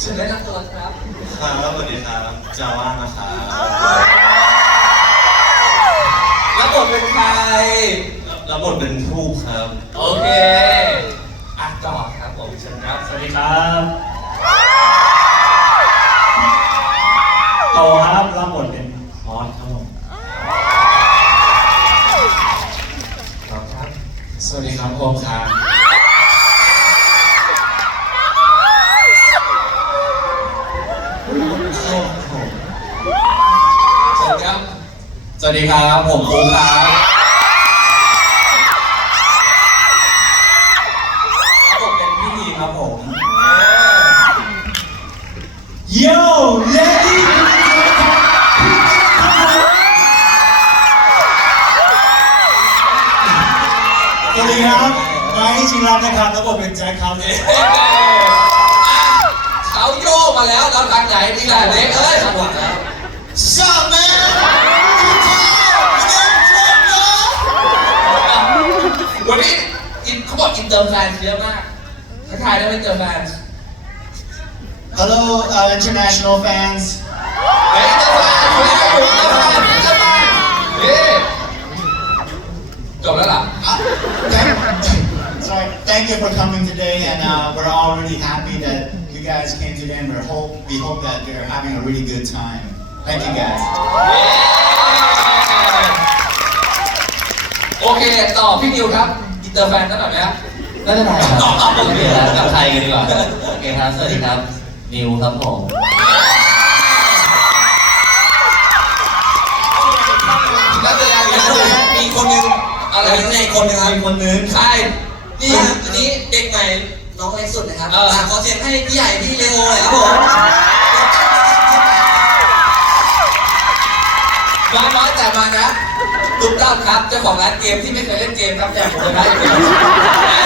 เชิญได้นำตัวครับครับสวัสดีครับจาว่านะครับแล้บทเป็นใคร รับบทเป็นผู้ครับ โอเคอะต่อครับผมเชิญครับ สวัสดีครับโตครับรับบทเป็นพอสครับผมต่อครับ สวัสดีครับโอมครับ สวัสดีครับ ผมโอมครับรับบทเป็นพี่ทีครับผมโย่เลดี้สวัสดีครับไม้ชิงรัตนะครับรับบทเป็นแจ็คครับเองเขาโยกมาแล้วเราทางไหนดีล่ะเล็กเอ้ย Sup man วัน บอกอินเตอร์แฟนเยอะมากทักทายได้ไหมอินเตอร์แฟน Hello uh, international fans เฮ้ยอินเตอร์แฟนไม่ได้อยู่อินเตอร์แฟนอินเตอร์แฟนนี่จบแล้วล่ะ Sorry, thank you for coming today, and uh, we're all really happy that you guys came today, and we hope we hope that you're having a really good time. Thank you guys. โอเคต่อพี่นิวครับ อินเตอร์แฟนตั้งแต่ไหนครับไม่เป็นไรครับโอเคแล้วกลับไทยกันดีกว่าโอเคครับ สวัสดีครับ นิวครับผมนักแสดงนักแสดงมีคนหนึงอะไรในคนนึงครับคนนึงใครนี่ฮะอันนี้เด็กใหม่น้องเล็กสุดนะครับเอออะขอเสียงให้พี่ใหญ่พี่เลโอหน่อยครับผมน้อยน้อยแต่มานะ ตุ๊กตาครับเจ้าของร้านเกมที่ไม่เคยเล่นเกมครับแจกผมเลยนะ